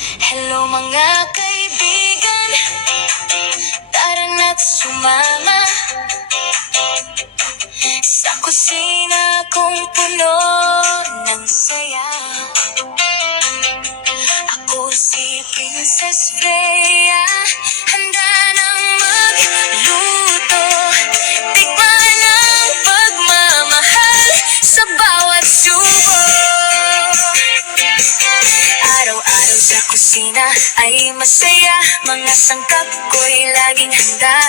Hello mga kaibigan, tara na't sumama sa kusina kung puno ng saya. Ako si Princess Freya, handa nang magluto. Tikman ang pagmamahal sa bawat subo. Araw-araw sa kusina ay masaya, mga sangkap ko'y laging handa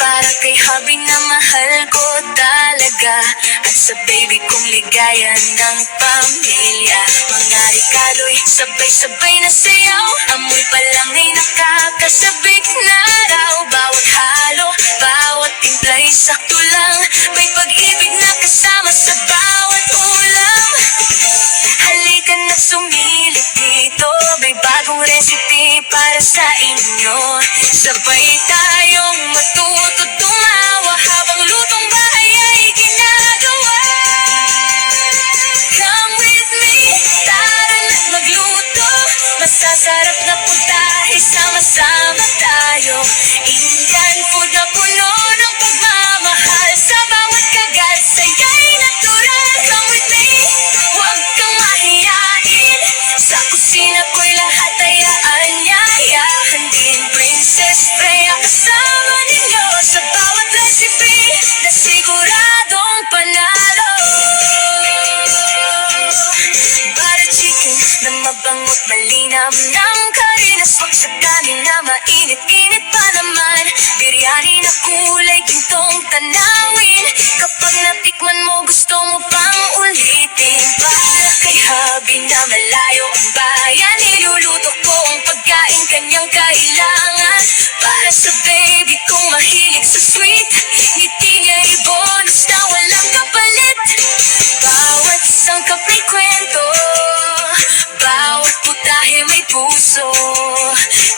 para kay hubby na mahal ko talaga, at sa baby kong ligaya ng pamilya. Mga rekado'y sabay-sabay na sayaw, amoy pa lang ay nakakasabik na raw. Bawat halo, bawat timpla'y sakto lang, may pag-ibig na kasama sa bawat ulam. Halika na sumilip dito, may bagong recipe para sa inyo. Sabay tayong matuto tumawa habang lutong bahay ay ginagawa. Come with me, tara na't magluto. Masasarap na putahe, sama-sama tayo. Indian food na puno ng pagmamahal, sa bawat kagat saya'y natural. Come with me, huwag kang mahiyain, sa kusina ko'y lahat ay aanyayahan din. Princess Freya kasama ninyo sa bawat recipe na siguradong panalo. Butter chicken na mabango't malinam ng karinas, wag sa kanin na mainit-init pa naman. Biryani na kulay gintong tanawin, kapag natikman mo gusto mo pang ulitin. Para kay hubby na malayo ang bayan, niluluto ko ang pagkain kanyang kailangan. Para sa baby kong mahilig sa sweet, ngiti niya'y bonus na walang kapalit. Bawat sangkap may kwento, bawat putahe may puso,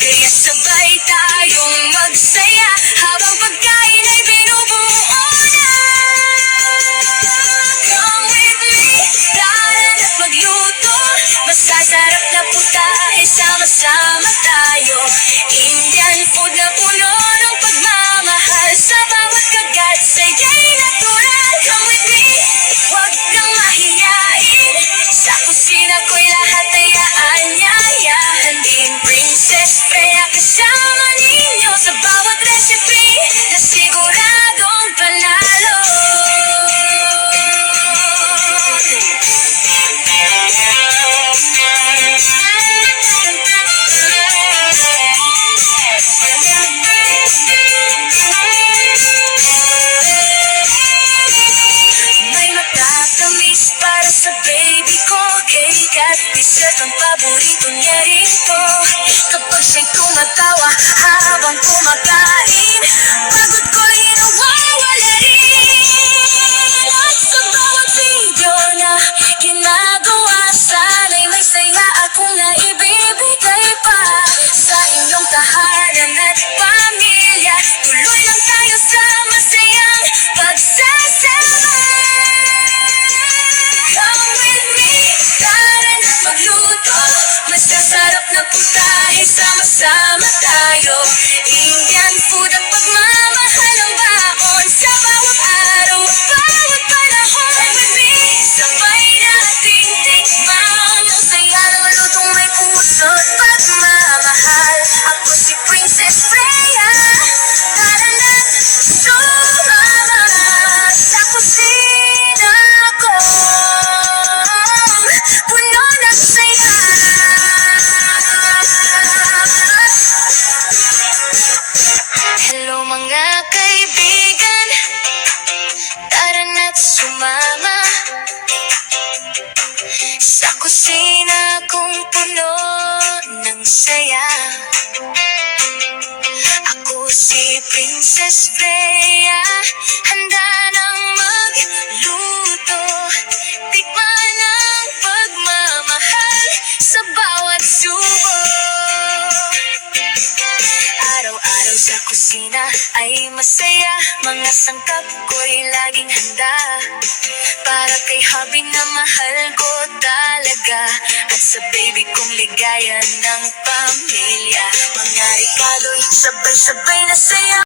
kaya sabay tayong magsaya habang pagkain ay binubuo na. Come with me, tara na't magluto. Masasarap na putahe, sama-sama tayo. Indian food na puno ng pagmamahal, sa bawat kagat saya'y natural. Come with me, huwag kang mahiyain, sa kusina ko'y lahat ay aanyayahan din. Princess Freya kasama ninyo sa bawat recipe na siguradong panalo. May matatamis para sa baby ko, cake at dessert ang paborito niya rito. Kapag siya'y tumatawa habang kumakain, pagod ko'y nawawala rin. At sa bawat video na ginagawa, sana'y may saya akong naibibigay pa sa inyong tahanan at pamilya. Tuloy lang tayo sa masayang pagsasama. Come with me, tara na't magluto. Masasarap na putahe, sama-sama tayo. Indian food at pagmamahal ang baon, sa bawat araw at bawat panahon. Come with me, sabay nating tikman ang saya ng lutong may puso at pagmamahal. Ako si Princess Freya, tara na't sumama sa kusina ko, puno ng saya. Hello mga kaibigan, tara na't sumama sa kusina kung puno ng saya. Ako si Princess Freya, handa nang magluto. Tikman ang pagmamahal sa bawat subo. Araw-araw Sa kusina ay masaya, mga sangkap ko'y laging handa para kay hubby na mahal ko talaga, at sa baby kong ligaya ng pamilya. Mga regalo'y sabay-sabay na saya.